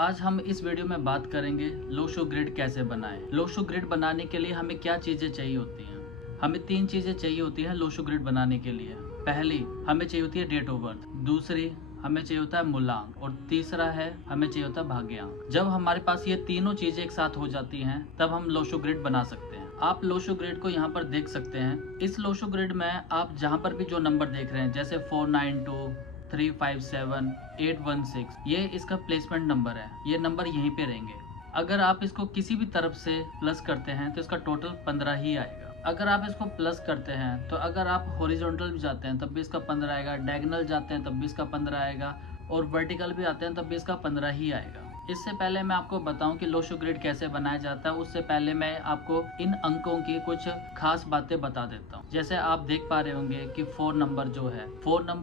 आज हम इस वीडियो में बात करेंगे लोशो ग्रिड कैसे बनाएं। लोशो ग्रिड बनाने के लिए हमें क्या चीजें चाहिए होती हैं। हमें 3 चीजें चाहिए होती हैं लोशो ग्रिड बनाने के लिए। पहली हमें चाहिए होती है डेट ऑफ बर्थ, दूसरी हमें चाहिए होता है मूलांक और तीसरा है हमें चाहिए होता है भाग्यांक। जब हमारे पास ये तीनों चीजें एक साथ हो जाती हैं तब हम लोशो ग्रिड बना सकते हैं। आप लोशो ग्रिड को यहाँ पर देख सकते हैं। इस लोशो ग्रिड में आप जहाँ पर भी जो नंबर देख रहे हैं जैसे 492, 357, 816, ये इसका प्लेसमेंट नंबर है। ये नंबर यहीं पे रहेंगे। अगर आप इसको किसी भी तरफ से प्लस करते हैं तो इसका टोटल 15 ही आएगा। अगर आप इसको प्लस करते हैं तो अगर आप हॉरिजॉन्टल भी जाते हैं तब भी इसका 15 आएगा, डायगोनल जाते हैं तब भी इसका 15 आएगा और वर्टिकल भी आते हैं तब भी इसका 15 ही आएगा। इससे पहले मैं आपको बताऊं कि लोशो ग्रिड कैसे बनाया जाता है, उससे पहले मैं आपको इन अंकों की कुछ खास बातें बता देता हूं। जैसे आप देख पा रहे होंगे कि 4 नंबर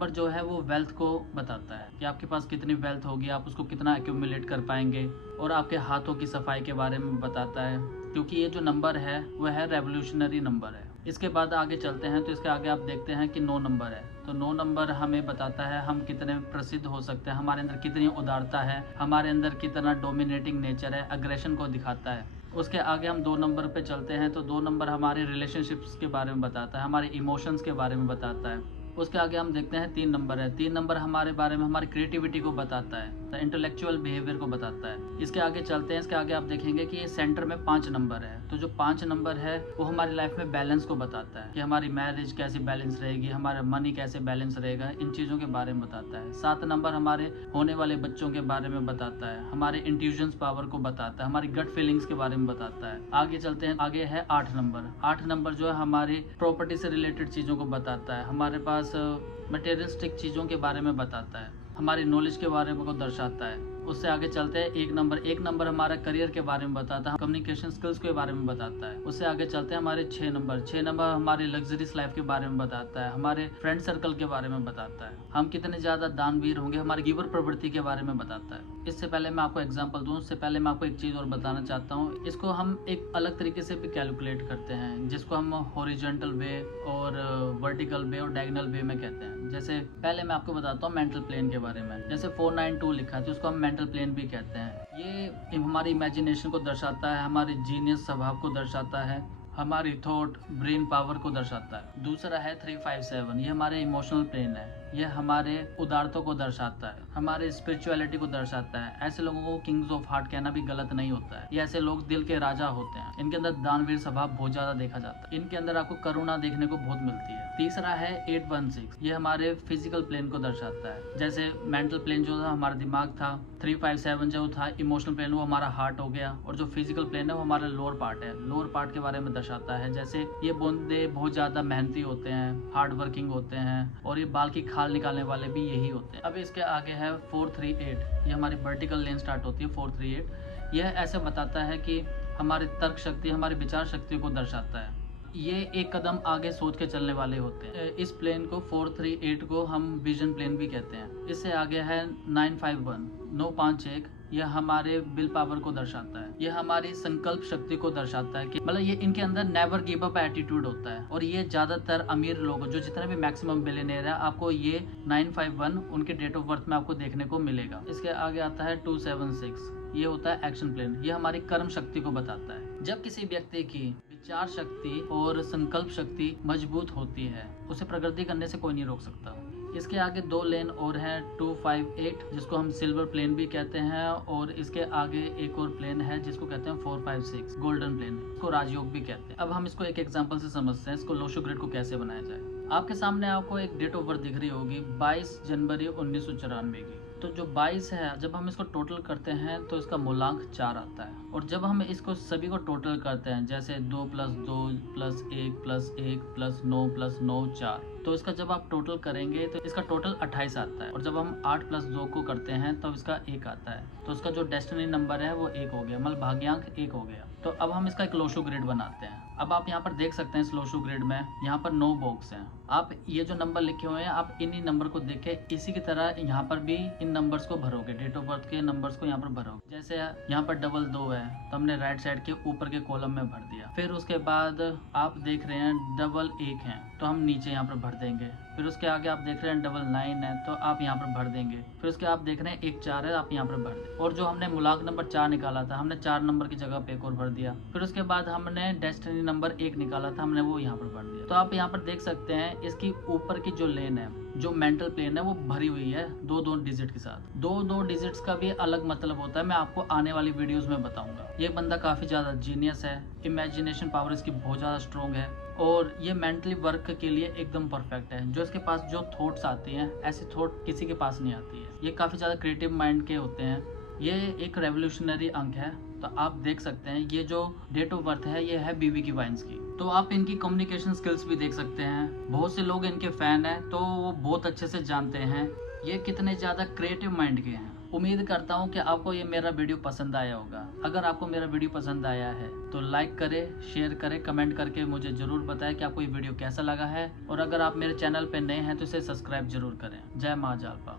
जो है वो वेल्थ को बताता है कि आपके पास कितनी वेल्थ होगी, आप उसको कितना एक्यूमुलेट कर पाएंगे, और आपके हाथों की सफाई के बारे में बताता है, क्योंकि ये जो नंबर है वह है रेवोल्यूशनरी नंबर है। इसके बाद आगे चलते हैं तो इसके आगे आप देखते हैं कि 9 नंबर है। तो 9 नंबर हमें बताता है हम कितने प्रसिद्ध हो सकते हैं, हमारे अंदर कितनी उदारता है, हमारे अंदर कितना डोमिनेटिंग नेचर है, अग्रेशन को दिखाता है। उसके आगे हम 2 नंबर पे चलते हैं तो 2 नंबर हमारे रिलेशनशिप्स के बारे में बताता है, हमारे इमोशंस के बारे में बताता है। उसके आगे हम देखते हैं 3 नंबर है। 3 नंबर हमारे बारे में हमारी क्रिएटिविटी को बताता है, इंटेलेक्चुअल बिहेवियर को बताता है। इसके आगे चलते हैं, इसके आगे आप देखेंगे कि ये सेंटर में 5 नंबर है। तो जो 5 नंबर है वो हमारी लाइफ में बैलेंस को बताता है कि हमारी मैरिज कैसी बैलेंस रहेगी, हमारा मनी कैसे बैलेंस रहेगा, इन चीज़ों के बारे में बताता है। 7 नंबर हमारे होने वाले बच्चों के बारे में बताता है, हमारे इंट्यूशंस पावर को बताता है, हमारी गट फीलिंग्स के बारे में बताता है। आगे चलते हैं, आगे है 8 नंबर। 8 नंबर जो है हमारी प्रॉपर्टी से रिलेटेड चीज़ों को बताता है, हमारे पास मटेरियलिस्टिक चीज़ों के बारे में बताता है, हमारी नॉलेज के बारे में को दर्शाता है। उससे आगे चलते हैं 1 नंबर हमारा करियर के बारे में बताता है, कम्युनिकेशन स्किल्स के बारे में बताता है। उससे आगे चलते हैं हमारे 6 नंबर हमारे लग्जरीज लाइफ के बारे में बताता है, हमारे फ्रेंड सर्कल के बारे में बताता है, हम कितने ज्यादा दानवीर होंगे, हमारी गिवर प्रवृत्ति के बारे में बताता है। इससे पहले मैं आपको एग्जांपल दूं, उससे पहले मैं आपको एक चीज और बताना चाहता हूँ। इसको हम एक अलग तरीके से भी कैलकुलेट करते हैं, जिसको हम हॉरिजॉन्टल वे और वर्टिकल वे और डायगोनल वे में कहते हैं। जैसे पहले मैं आपको बताता हूँ मेंटल प्लेन के बारे में। जैसे 492 लिखा है तो उसको हम मेंटल प्लेन भी कहते हैं। ये हमारी इमेजिनेशन को दर्शाता है, हमारे जीनियस स्वभाव को दर्शाता है, हमारी थॉट ब्रेन पावर को दर्शाता है। दूसरा है 357, ये हमारे इमोशनल प्लेन है, ये हमारे उदारतों को दर्शाता है, हमारे स्पिरिचुअलिटी को दर्शाता है। ऐसे लोगों को किंग्स ऑफ हार्ट कहना भी गलत नहीं होता है। ये ऐसे लोग दिल के राजा होते हैं, इनके अंदर दानवीर स्वभाव बहुत ज्यादा देखा जाता है, इनके अंदर आपको करुणा देखने को बहुत मिलती है। तीसरा है 816, ये हमारे फिजिकल प्लेन को दर्शाता है। जैसे मेंटल प्लेन जो था हमारा दिमाग था, 357 जो था इमोशनल प्लेन वो हमारा हार्ट हो गया, और जो फिजिकल प्लेन है वो हमारा लोअर पार्ट है। लोअर पार्ट के बारे में दर्शाता है, जैसे ये बंदे बहुत ज्यादा मेहनती होते हैं, हार्ड वर्किंग होते हैं, और ये बाल की खाल निकालने वाले भी यही होते हैं। अब इसके आगे है 438, ये हमारी वर्टिकल लेन स्टार्ट होती है 438। यह ऐसे बताता है कि हमारी तर्क शक्ति, हमारी विचार शक्ति को दर्शाता है। ये एक कदम आगे सोच के चलने वाले होते हैं। इस प्लेन को 438 को हम विजन प्लेन भी कहते हैं। इससे आगे है 951, यह हमारे विल पावर को दर्शाता है, यह हमारी संकल्प शक्ति को दर्शाता है कि मतलब ये इनके अंदर नेवर गिव अप एटीट्यूड होता है। और ये ज्यादातर अमीर लोग जो जितने भी मैक्सिमम बिलियनियर है, आपको ये 951 उनके डेट ऑफ बर्थ में आपको देखने को मिलेगा। इसके आगे आता है 276, ये होता है एक्शन प्लेन, ये हमारी कर्म शक्ति को बताता है। जब किसी व्यक्ति की विचार शक्ति और संकल्प शक्ति मजबूत होती है, उसे प्रगति करने से कोई नहीं रोक सकता। इसके आगे 2 लेन और हैं 258, जिसको हम सिल्वर प्लेन भी कहते हैं, और इसके आगे एक और प्लेन है जिसको कहते हैं 456 गोल्डन प्लेन, इसको राजयोग भी कहते हैं। अब हम इसको एक एग्जांपल से समझते हैं, इसको लोशो ग्रिड को कैसे बनाया जाए। आपके सामने आपको एक डेट ऑफ बर्थ दिख रही होगी 22 जनवरी 1994 की। तो जो 22 है, जब हम इसको टोटल करते हैं तो इसका मूलांक 4 आता है। और जब हम इसको सभी को टोटल करते हैं, जैसे 2 + 2 + 1 + 1 + 9 + 9 4, तो इसका जब आप टोटल करेंगे तो इसका टोटल 28 आता है। और जब हम 8 + 2 को करते हैं तब इसका 1 आता है। तो इसका जो डेस्टिनी नंबर है वो 1 हो गया, मतलब भाग्यांक 1 हो गया। तो अब हम इसका एक लोशो ग्रिड बनाते हैं। अब आप यहाँ पर देख सकते हैं इस लोशो ग्रिड में यहाँ पर 9 बॉक्स हैं, आप ये जो नंबर लिखे हुए हैं आप इन्हीं नंबर को देखे इसी की तरह यहाँ पर भी इन नंबर्स को भरोगे, डेट ऑफ बर्थ के नंबर्स को यहाँ पर भरोगे। जैसे यहाँ पर 2 है तो हमने राइट साइड के ऊपर के कॉलम में भर दिया। फिर उसके बाद आप देख रहे हैं 1 है तो हम नीचे यहाँ पर भर देंगे। फिर उसके आगे आप देख रहे हैं 9 है तो आप यहाँ पर भर देंगे। फिर उसके आप देख रहे हैं 14 है आप यहाँ पर भर दें। और जो हमने मूलांक नंबर 4 निकाला था हमने 4 नंबर की जगह पे एक और भर दिया। फिर उसके बाद हमने डेस्टिनी नंबर 1 निकाला था हमने वो यहाँ पर भर दिया। तो आप यहाँ पर देख सकते हैं इसकी ऊपर की जो लेन है, जो मेंटल प्लेन है वो भरी हुई है 2 डिजिट के साथ। 2 डिजिट्स का भी अलग मतलब होता है, मैं आपको आने वाली वीडियोस में बताऊंगा। ये बंदा काफी ज्यादा जीनियस है, इमेजिनेशन पावर इसकी बहुत ज्यादा स्ट्रॉन्ग है और ये मेंटली वर्क के लिए एकदम परफेक्ट है। जो इसके पास जो थॉट्स आती हैं ऐसी थॉट किसी के पास नहीं आती है। ये काफी ज्यादा क्रिएटिव माइंड के होते हैं। ये एक रेवोल्यूशनरी अंक है। तो आप देख सकते हैं ये जो डेट ऑफ बर्थ है ये है बीबी की वाइन्स की। तो आप इनकी कम्युनिकेशन स्किल्स भी देख सकते हैं। बहुत से लोग इनके फैन हैं तो वो बहुत अच्छे से जानते हैं ये कितने ज़्यादा क्रिएटिव माइंड के हैं। उम्मीद करता हूँ कि आपको ये मेरा वीडियो पसंद आया होगा। अगर आपको मेरा वीडियो पसंद आया है तो लाइक करें, शेयर करें, कमेंट करके मुझे ज़रूर बताएं कि आपको ये वीडियो कैसा लगा है। और अगर आप मेरे चैनल पर नए हैं तो इसे सब्सक्राइब जरूर करें। जय माँ जालपा।